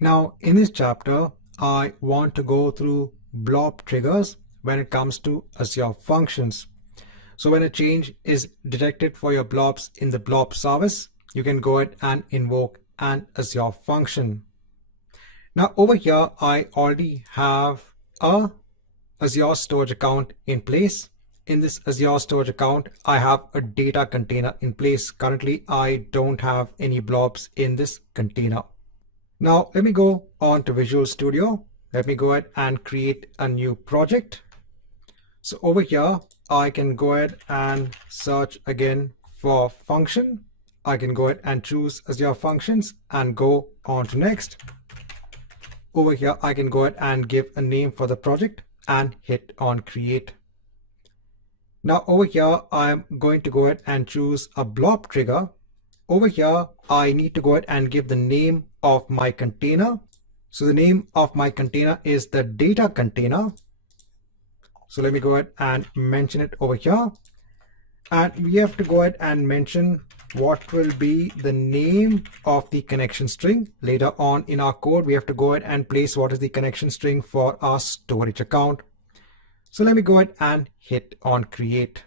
Now in this chapter, I want to go through blob triggers when it comes to Azure Functions. So when a change is detected for your blobs in the blob service, you can go ahead and invoke an Azure function. Now over here, I already have a Azure storage account in place. In this Azure storage account, I have a data container in place. Currently, I don't have any blobs in this container. Now let me go on to Visual Studio. Let me go ahead and create a new project. So over here, I can go ahead and search again for function. I can go ahead and choose Azure Functions and go on to next. Over here, I can go ahead and give a name for the project and hit on create. Now over here, I'm going to go ahead and choose a blob trigger. Over here, I need to go ahead and give the name of my container. So the name of my container is the data container. So let me go ahead and mention it over here. And we have to go ahead and mention what will be the name of the connection string. Later on in our code, we have to go ahead and place what is the connection string for our storage account. So let me go ahead and hit on create.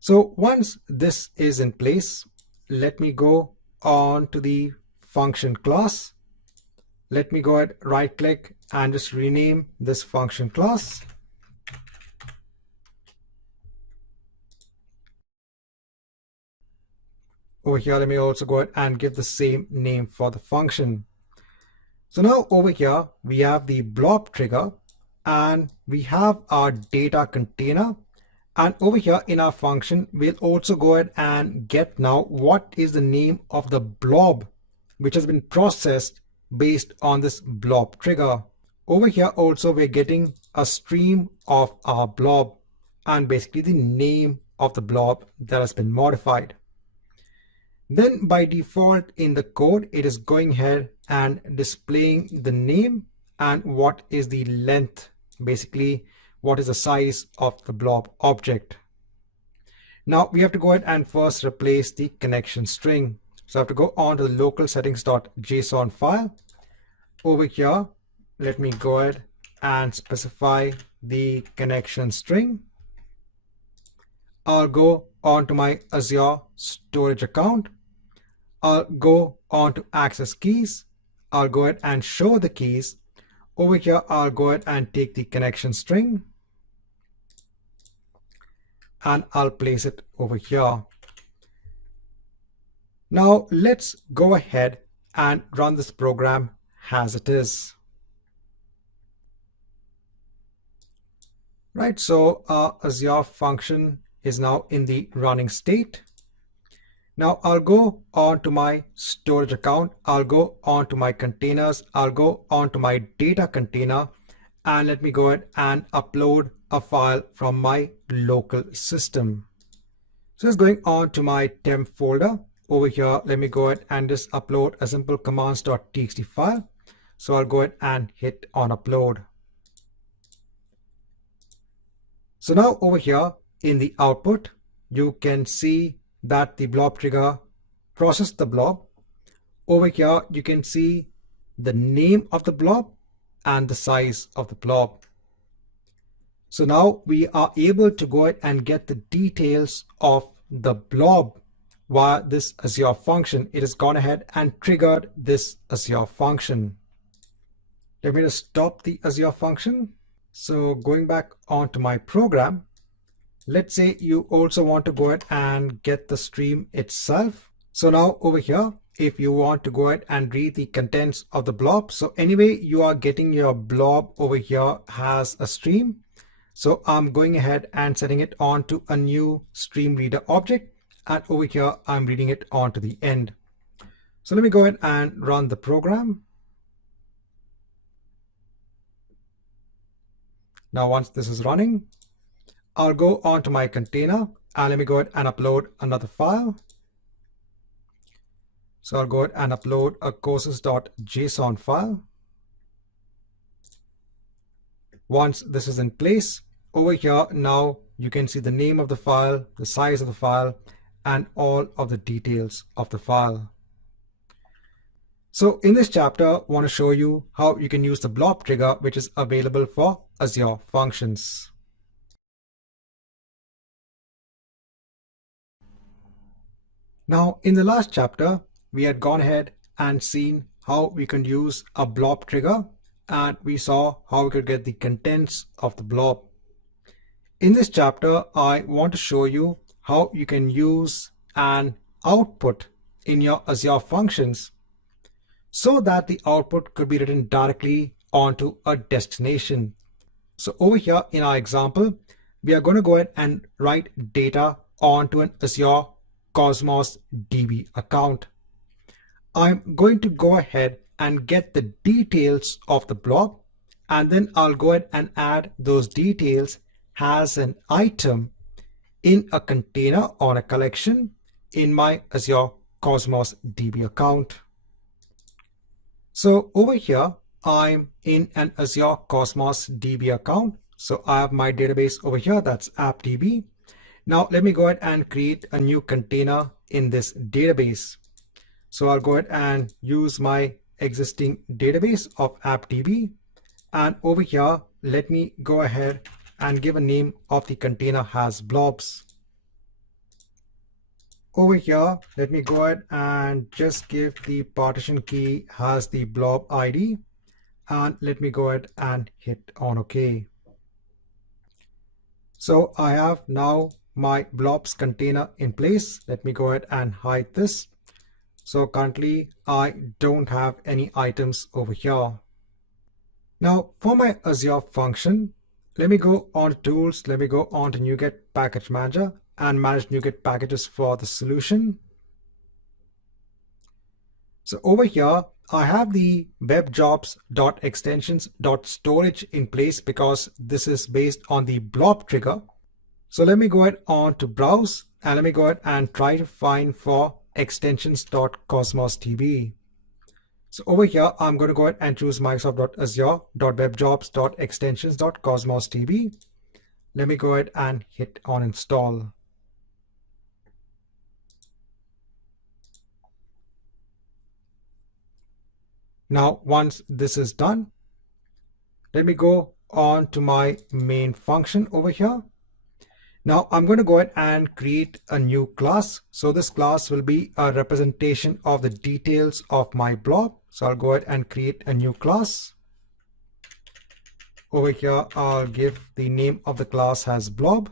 So once this is in place, let me go on to the function class. Let me go ahead, right click and just rename this function class. Over here, let me also go ahead and give the same name for the function. So now over here, we have the blob trigger and we have our data container. And over here in our function, we'll also go ahead and get now what is the name of the blob which has been processed based on this blob trigger. Over here also, we're getting a stream of our blob and basically the name of the blob that has been modified. Then by default in the code, it is going ahead and displaying the name and what is the length, basically what is the size of the blob object. Now we have to go ahead and first replace the connection string. So I have to go on to the local settings.json file. Over here, let me go ahead and specify the connection string. I'll go on to my Azure storage account. I'll go on to access keys. I'll go ahead and show the keys. Over here, I'll go ahead and take the connection string and I'll place it over here. Now let's go ahead and run this program as it is. Right, so our Azure function is now in the running state. Now I'll go on to my storage account. I'll go on to my containers. I'll go on to my data container and let me go ahead and upload a file from my local system. So it's going on to my temp folder. Over here, let me go ahead and just upload a simple commands.txt file. So I'll go ahead and hit on upload. So now over here in the output, you can see that the blob trigger processed the blob. Over here, you can see the name of the blob and the size of the blob. So now we are able to go ahead and get the details of the blob via this Azure function. It has gone ahead and triggered this Azure function. Let me just stop the Azure function. So going back onto my program, let's say you also want to go ahead and get the stream itself. So now over here, if you want to go ahead and read the contents of the blob. So anyway, you are getting your blob over here has a stream. So I'm going ahead and setting it onto a new stream reader object. And over here, I'm reading it onto the end. So let me go ahead and run the program. Now, once this is running, I'll go onto my container and let me go ahead and upload another file. So I'll go ahead and upload a courses.json file. Once this is in place, over here now you can see the name of the file, the size of the file, and all of the details of the file. So in this chapter, I want to show you how you can use the Blob trigger, which is available for Azure Functions. Now, in the last chapter, we had gone ahead and seen how we can use a Blob trigger, and we saw how we could get the contents of the blob. In this chapter, I want to show you how you can use an output in your Azure Functions so that the output could be written directly onto a destination. So over here in our example, we are going to go ahead and write data onto an Azure Cosmos DB account. I'm going to go ahead and get the details of the blob, and then I'll go ahead and add those details as an item in a container or a collection in my Azure Cosmos DB account. So over here, I'm in an Azure Cosmos DB account. So I have my database over here, that's AppDB. Now let me go ahead and create a new container in this database. So I'll go ahead and use my existing database of AppDB. And over here, let me go ahead and give a name of the container as blobs. Over here, let me go ahead and just give the partition key as the blob ID. And let me go ahead and hit on OK. So I have now my blobs container in place. Let me go ahead and hide this. So currently I don't have any items over here. Now for my Azure function, let me go on to tools. Let me go on to NuGet package manager and manage NuGet packages for the solution. So over here, I have the webjobs.extensions.storage in place because this is based on the blob trigger. So let me go ahead on to browse and let me go ahead and try to find for extensions.cosmosdb. So over here, I'm going to go ahead and choose microsoft.azure.webjobs.extensions.cosmosdb. Let me go ahead and hit on install. Now, once this is done, let me go on to my main function over here. Now I'm going to go ahead and create a new class. So this class will be a representation of the details of my blob. So I'll go ahead and create a new class. Over here, I'll give the name of the class as blob.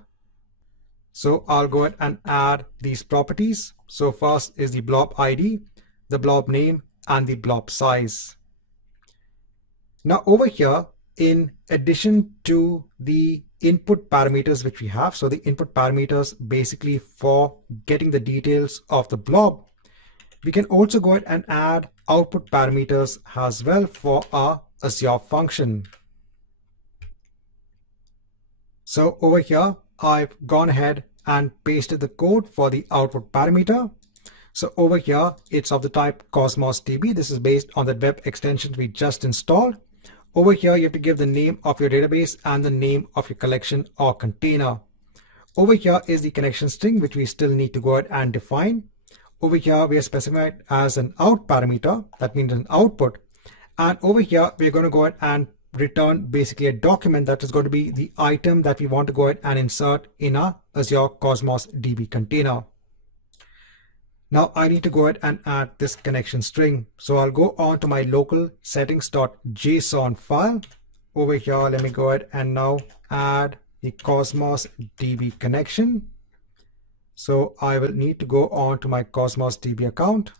So I'll go ahead and add these properties. So first is the blob ID, the blob name, and the blob size. Now over here, in addition to the input parameters which we have, so the input parameters basically for getting the details of the blob, we can also go ahead and add output parameters as well for our Azure function. So over here, I've gone ahead and pasted the code for the output parameter. So over here, it's of the type Cosmos DB. This is based on the web extension we just installed. Over here, you have to give the name of your database and the name of your collection or container. Over here is the connection string, which we still need to go ahead and define. Over here, we are specified as an out parameter. That means an output. And over here, we're going to go ahead and return basically a document that is going to be the item that we want to go ahead and insert in our Azure Cosmos DB container. Now I need to go ahead and add this connection string. So I'll go on to my local settings.json file. Over here, let me go ahead and now add the Cosmos DB connection. So I will need to go on to my Cosmos DB account.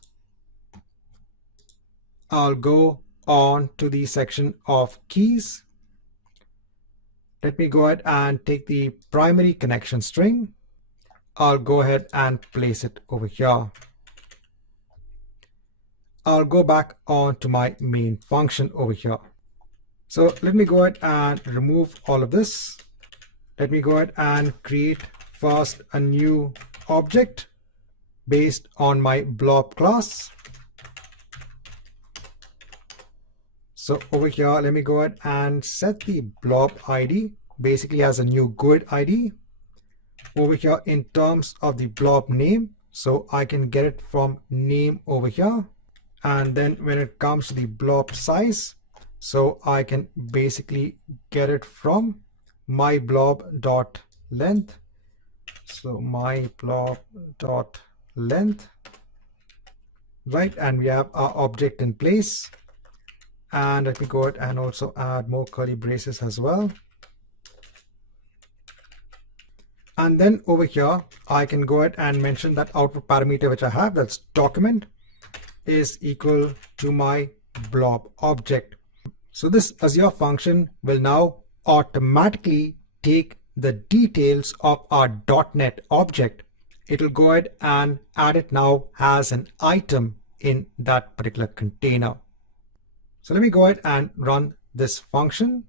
I'll go on to the section of keys. Let me go ahead and take the primary connection string. I'll go ahead and place it over here. I'll go back on to my main function over here. So let me go ahead and remove all of this. Let me go ahead and create first a new object based on my blob class. So over here, let me go ahead and set the blob ID basically as a new GUID ID. Over here in terms of the blob name, so I can get it from name over here. And then when it comes to the blob size, so I can basically get it from my blob.length. So my blob.length, right? And we have our object in place. And let me go ahead and also add more curly braces as well. And then over here, I can go ahead and mention that output parameter which I have, that's document, is equal to my blob object. So this Azure function will now automatically take the details of our .NET object. It'll go ahead and add it now as an item in that particular container. So let me go ahead and run this function.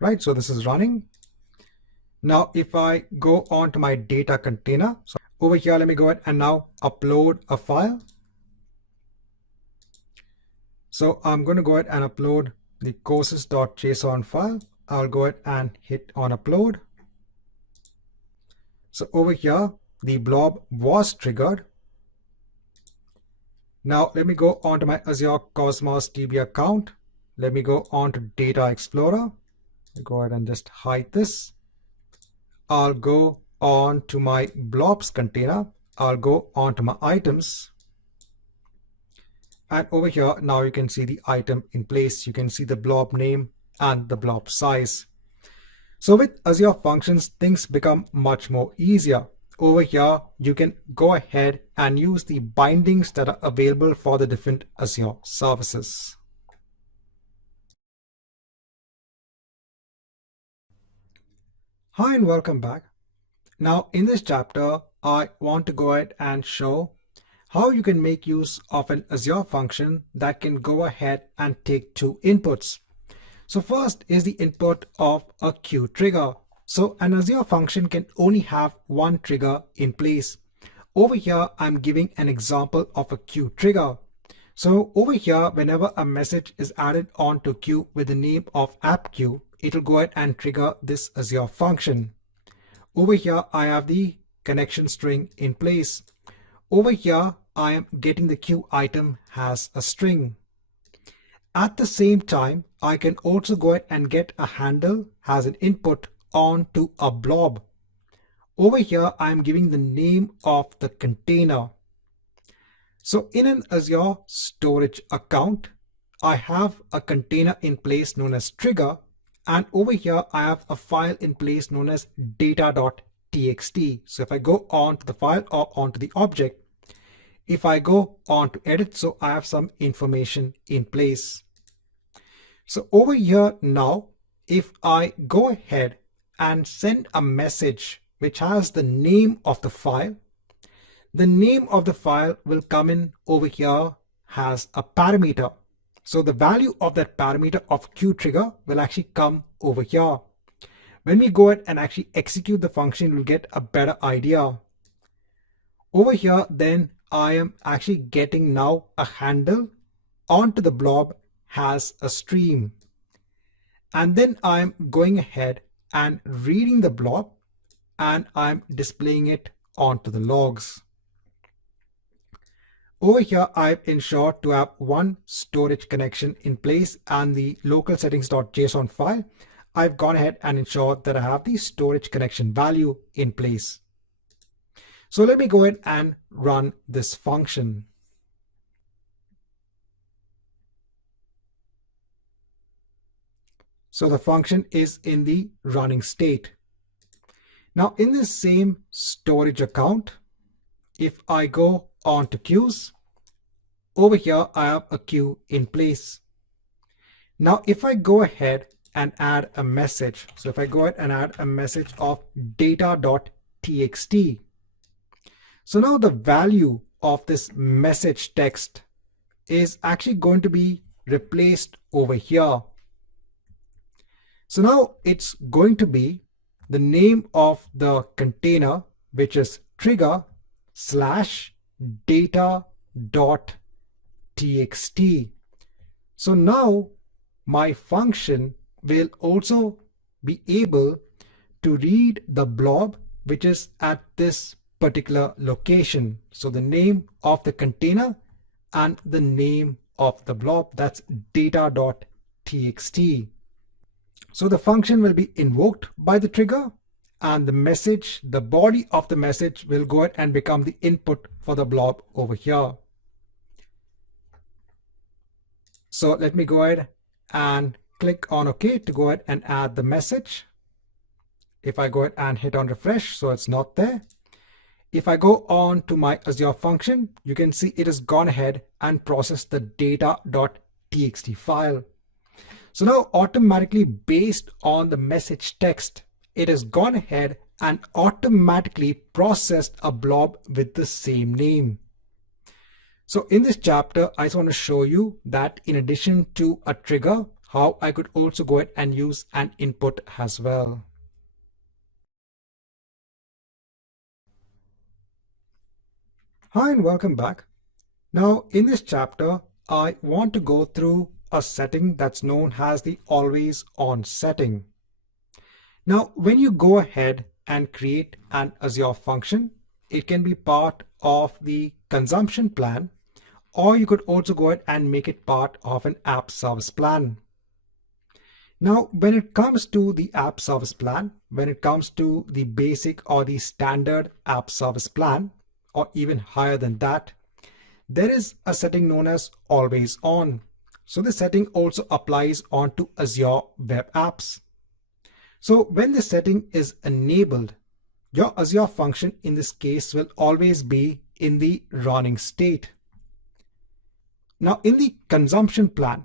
Right, so this is running. Now, if I go on to my data container, so over here, let me go ahead and now upload a file. So I'm going to go ahead and upload the courses.json file. I'll go ahead and hit on upload. So over here, the blob was triggered. Now let me go on to my Azure Cosmos DB account. Let me go on to Data Explorer. Go ahead and just hide this. I'll go on to my blobs container. I'll go on to my items. And over here, now you can see the item in place. You can see the blob name and the blob size. So with Azure Functions, things become much more easier. Over here, you can go ahead and use the bindings that are available for the different Azure services. Hi and welcome back. Now in this chapter, I want to go ahead and show how you can make use of an Azure function that can go ahead and take two inputs. So first is the input of a queue trigger. So an Azure function can only have one trigger in place. Over here, I'm giving an example of a queue trigger. So over here, whenever a message is added onto queue with the name of app queue, it'll go ahead and trigger this Azure function. Over here, I have the connection string in place. Over here, I am getting the queue item as a string. At the same time, I can also go ahead and get a handle as an input onto a blob. Over here, I'm giving the name of the container. So in an Azure storage account, I have a container in place known as trigger. And over here, I have a file in place known as data.txt. So if I go on to the file or onto the object, if I go on to edit, so I have some information in place. So over here now, if I go ahead and send a message which has the name of the file, the name of the file will come in over here as a parameter. So the value of that parameter of queue trigger will actually come over here. When we go ahead and actually execute the function, we'll get a better idea. Over here, then I am actually getting now a handle onto the blob as a stream. And then I'm going ahead and reading the blob and I'm displaying it onto the logs. Over here, I've ensured to have one storage connection in place and the local settings.json file. I've gone ahead and ensured that I have the storage connection value in place. So let me go ahead and run this function. So the function is in the running state. Now in this same storage account, if I go on to queues, over here I have a queue in place. Now if I go ahead and add a message, so if I go ahead and add a message of data.txt, so now the value of this message text is actually going to be replaced over here. So now it's going to be the name of the container, which is trigger / data.txt. So now my function will also be able to read the blob which is at this particular location. So the name of the container and the name of the blob, that's data.txt. So the function will be invoked by the trigger, and the message, the body of the message, will go ahead and become the input for the blob over here. So let me go ahead and click on OK to go ahead and add the message. If I go ahead and hit on refresh, so it's not there. If I go on to my Azure function, you can see it has gone ahead and processed the data.txt file. So now automatically, based on the message text, it has gone ahead and automatically processed a blob with the same name. So in this chapter, I just want to show you that in addition to a trigger, how I could also go ahead and use an input as well. Hi and welcome back. Now in this chapter, I want to go through a setting that's known as the always on setting. Now when you go ahead and create an Azure function, it can be part of the consumption plan, or you could also go ahead and make it part of an app service plan. Now when it comes to the app service plan, when it comes to the basic or the standard app service plan, or even higher than that, there is a setting known as always on. So the setting also applies onto Azure web apps. So when the setting is enabled, your Azure function in this case will always be in the running state. Now in the consumption plan,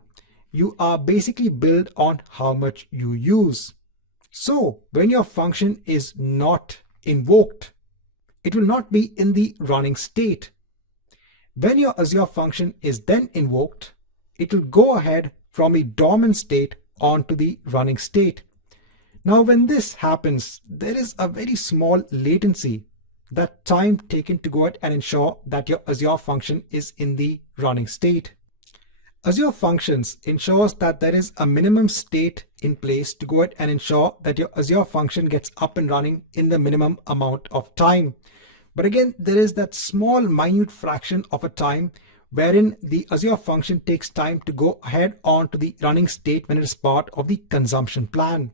you are basically billed on how much you use. So when your function is not invoked, it will not be in the running state. When your Azure function is then invoked, it will go ahead from a dormant state onto the running state. Now when this happens, there is a very small latency, that time taken to go ahead and ensure that your Azure function is in the running state. Azure Functions ensures that there is a minimum state in place to go ahead and ensure that your Azure function gets up and running in the minimum amount of time. But again, there is that small minute fraction of a time wherein the Azure function takes time to go ahead onto the running state when it is part of the consumption plan.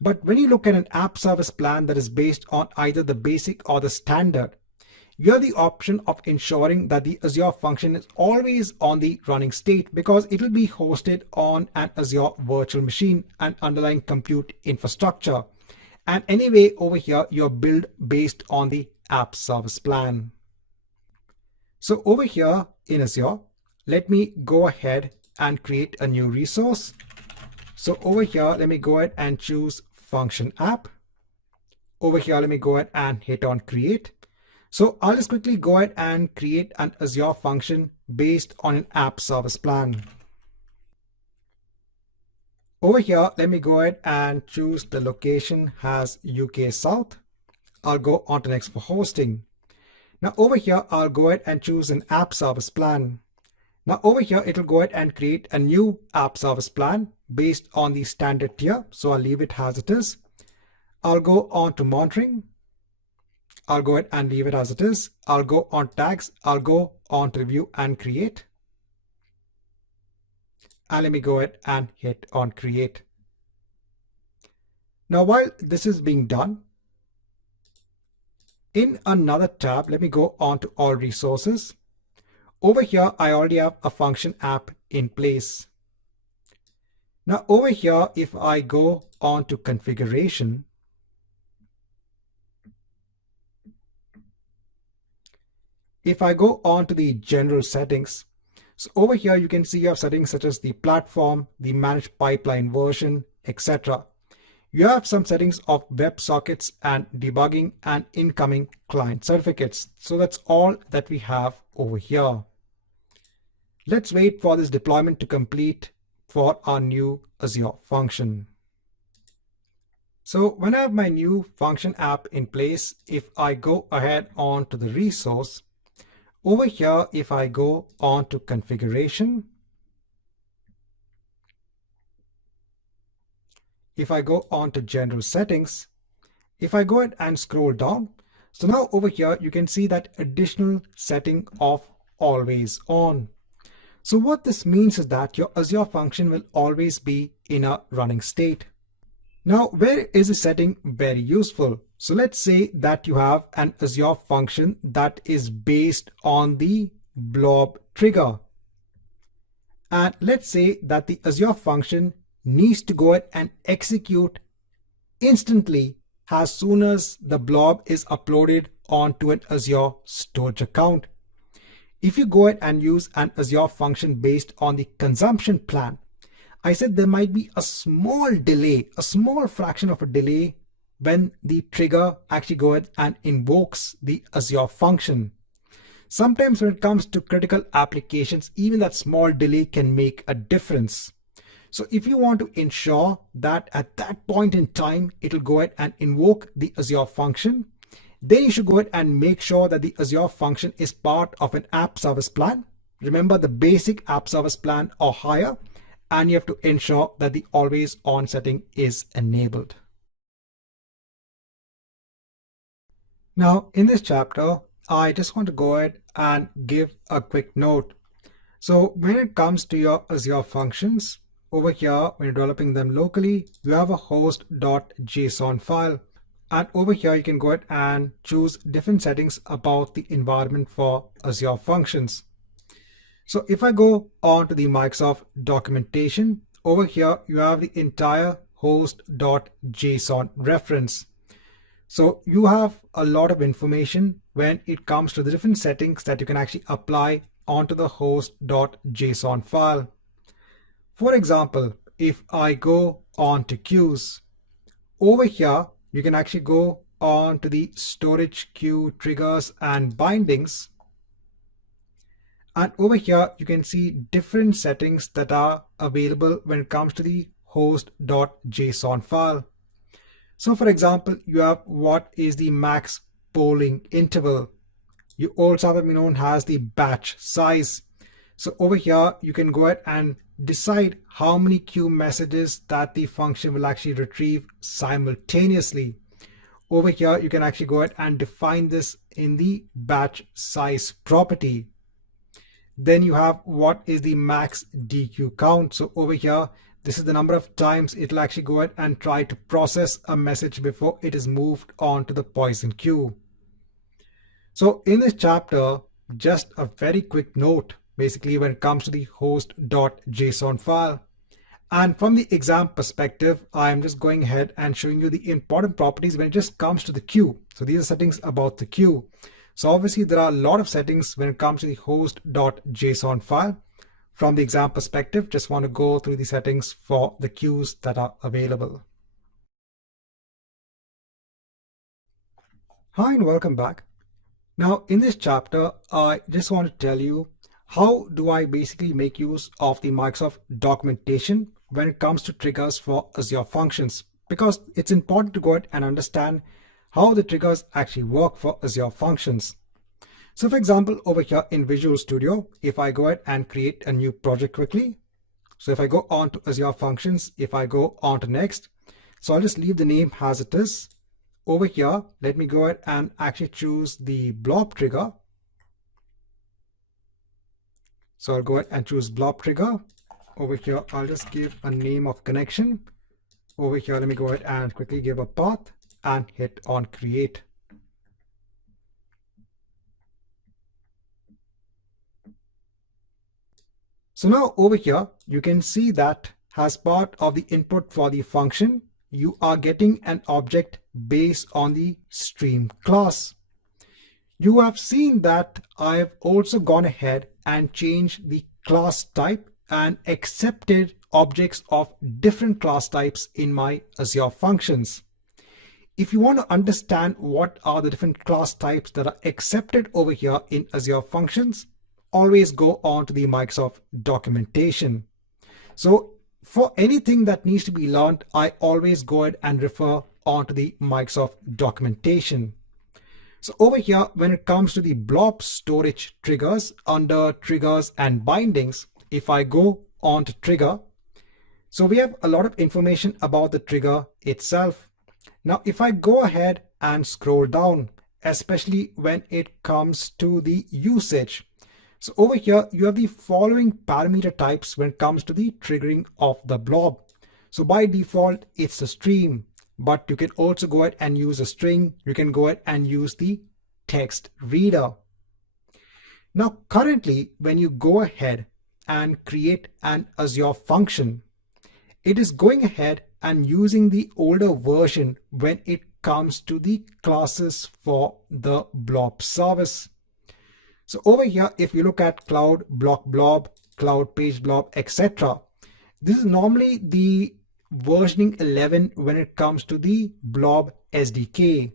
But when you look at an app service plan that is based on either the basic or the standard, you have the option of ensuring that the Azure function is always on the running state, because it will be hosted on an Azure virtual machine and underlying compute infrastructure. And anyway, over here, you're billed based on the app service plan. So over here in Azure, let me go ahead and create a new resource. So over here, let me go ahead and choose function app. Over here, let me go ahead and hit on create. So I'll just quickly go ahead and create an Azure function based on an app service plan. Over here, let me go ahead and choose the location as UK South. I'll go on to next for hosting. Now over here, I'll go ahead and choose an app service plan. Now over here, it'll go ahead and create a new app service plan based on the standard tier. So I'll leave it as it is. I'll go on to monitoring. I'll go ahead and leave it as it is. I'll go on tags. I'll go on to review and create. And let me go ahead and hit on create. Now while this is being done, in another tab, let me go on to all resources. Over here, I already have a function app in place. Now over here, if I go on to configuration, if I go on to the general settings, so over here you can see you have settings such as the platform, the managed pipeline version, etc. You have some settings of WebSockets and debugging and incoming client certificates. So that's all that we have over here. Let's wait for this deployment to complete for our new Azure function. So when I have my new function app in place, if I go ahead on to the resource, over here, if I go on to configuration, if I go on to general settings, if I go ahead and scroll down, So now over here, you can see that additional setting of always on. So what this means is that your Azure function will always be in a running state. Now, where is this setting very useful? So let's say that you have an Azure function that is based on the Blob trigger. And let's say that the Azure function needs to go ahead and execute instantly as soon as the blob is uploaded onto an Azure storage account. If you go ahead and use an Azure function based on the consumption plan, I said there might be a small delay, a small fraction of a delay when the trigger actually goes ahead and invokes the Azure function. Sometimes when it comes to critical applications, even that small delay can make a difference. So if you want to ensure that at that point in time, it'll go ahead and invoke the Azure function, then you should go ahead and make sure that the Azure function is part of an app service plan. Remember, the basic app service plan or higher, and you have to ensure that the always on setting is enabled. Now in this chapter, I just want to go ahead and give a quick note. So when it comes to your Azure functions, over here, when you're developing them locally, you have a host.json file. And over here, you can go ahead and choose different settings about the environment for Azure functions. So if I go on to the Microsoft documentation, over here, you have the entire host.json reference. So you have a lot of information when it comes to the different settings that you can actually apply onto the host.json file. For example, if I go on to queues, over here, you can actually go on to the storage queue triggers and bindings. And over here, you can see different settings that are available when it comes to the host.json file. So for example, you have what is the max polling interval. You also have known as the batch size. So over here, you can go ahead and decide how many queue messages that the function will actually retrieve simultaneously. Over here, you can actually go ahead and define this in the batch size property. Then you have what is the max DQ count. So over here, this is the number of times it will actually go ahead and try to process a message before it is moved on to the poison queue. So in this chapter, just a very quick note, basically when it comes to the host.json file. And from the exam perspective, I'm just going ahead and showing you the important properties when it just comes to the queue. So these are settings about the queue. So obviously there are a lot of settings when it comes to the host.json file. From the exam perspective, just want to go through the settings for the queues that are available. Hi and welcome back. Now in this chapter, I just want to tell you how do I basically make use of the Microsoft documentation when it comes to triggers for Azure functions, because it's important to go ahead and understand how the triggers actually work for Azure functions. So for example, over here in Visual Studio, if I go ahead and create a new project quickly, so if I go on to Azure functions, if I go on to next, so I'll just leave the name as it is. Over here, let me go ahead and actually choose the Blob trigger. So I'll go ahead and choose Blob trigger. Over here, I'll just give a name of connection. Over here, let me go ahead and quickly give a path and hit on create. So now over here, you can see that as part of the input for the function, you are getting an object based on the stream class. You have seen that I have also gone ahead and changed the class type and accepted objects of different class types in my Azure functions. If you want to understand what are the different class types that are accepted over here in Azure functions, always go on to the Microsoft documentation. So for anything that needs to be learned, I always go ahead and refer onto the Microsoft documentation. So over here, when it comes to the blob storage triggers under triggers and bindings, if I go on to trigger, so we have a lot of information about the trigger itself. Now, if I go ahead and scroll down, especially when it comes to the usage. So over here, you have the following parameter types when it comes to the triggering of the blob. So by default, it's a stream, but you can also go ahead and use a string. You can go ahead and use the text reader. Now, currently, when you go ahead and create an Azure function, it is going ahead and using the older version when it comes to the classes for the blob service. So over here, if you look at cloud block blob, cloud page blob, etc., this is normally the versioning 11 when it comes to the blob SDK.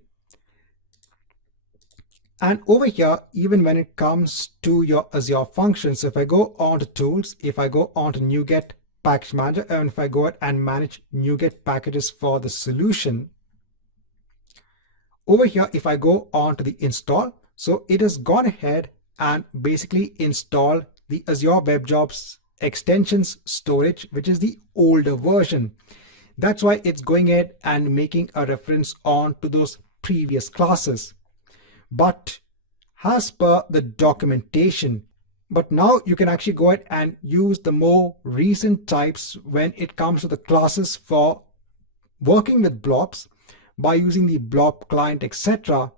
And over here, even when it comes to your Azure functions, if I go on to tools, if I go on to NuGet package manager, and if I go ahead and manage NuGet packages for the solution, over here, if I go on to the install, so it has gone ahead and basically installed the Azure Web Jobs extensions storage, which is the older version. That's why it's going ahead and making a reference on to those previous classes. But as per the documentation, but now you can actually go ahead and use the more recent types when it comes to the classes for working with blobs by using the blob client, etc.,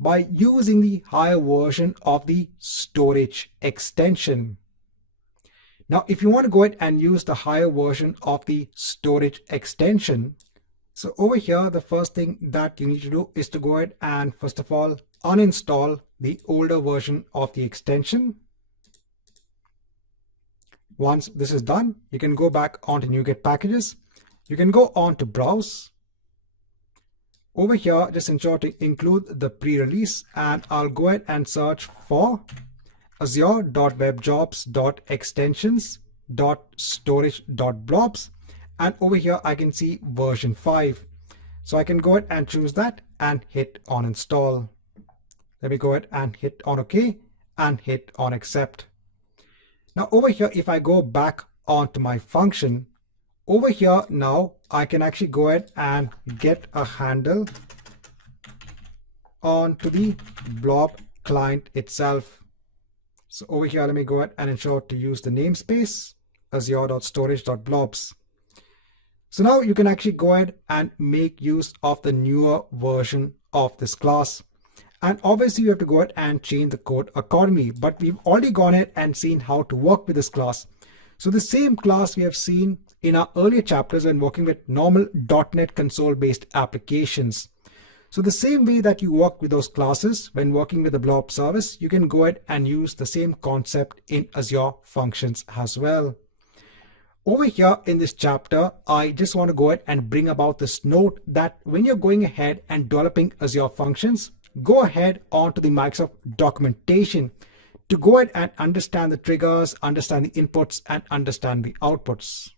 by using the higher version of the storage extension. Now, if you want to go ahead and use the higher version of the storage extension, so over here, the first thing that you need to do is to go ahead and first of all, uninstall the older version of the extension. Once this is done, you can go back onto NuGet packages. You can go on to browse. Over here, just ensure to include the pre-release, and I'll go ahead and search for azure.webjobs.extensions.storage.blobs, and over here I can see version 5. So I can go ahead and choose that and hit on install. Let me go ahead and hit on OK and hit on accept. Now over here, if I go back onto my function, over here now I can actually go ahead and get a handle onto the blob client itself. So over here, let me go ahead and ensure to use the namespace azure.storage.blobs. So now you can actually go ahead and make use of the newer version of this class. And obviously you have to go ahead and change the code accordingly, but we've already gone ahead and seen how to work with this class. So the same class we have seen in our earlier chapters when working with normal .NET console based applications. So the same way that you work with those classes when working with the blob service, you can go ahead and use the same concept in Azure Functions as well. Over here in this chapter, I just want to go ahead and bring about this note that when you're going ahead and developing Azure Functions, go ahead onto the Microsoft documentation to go ahead and understand the triggers, understand the inputs, and understand the outputs.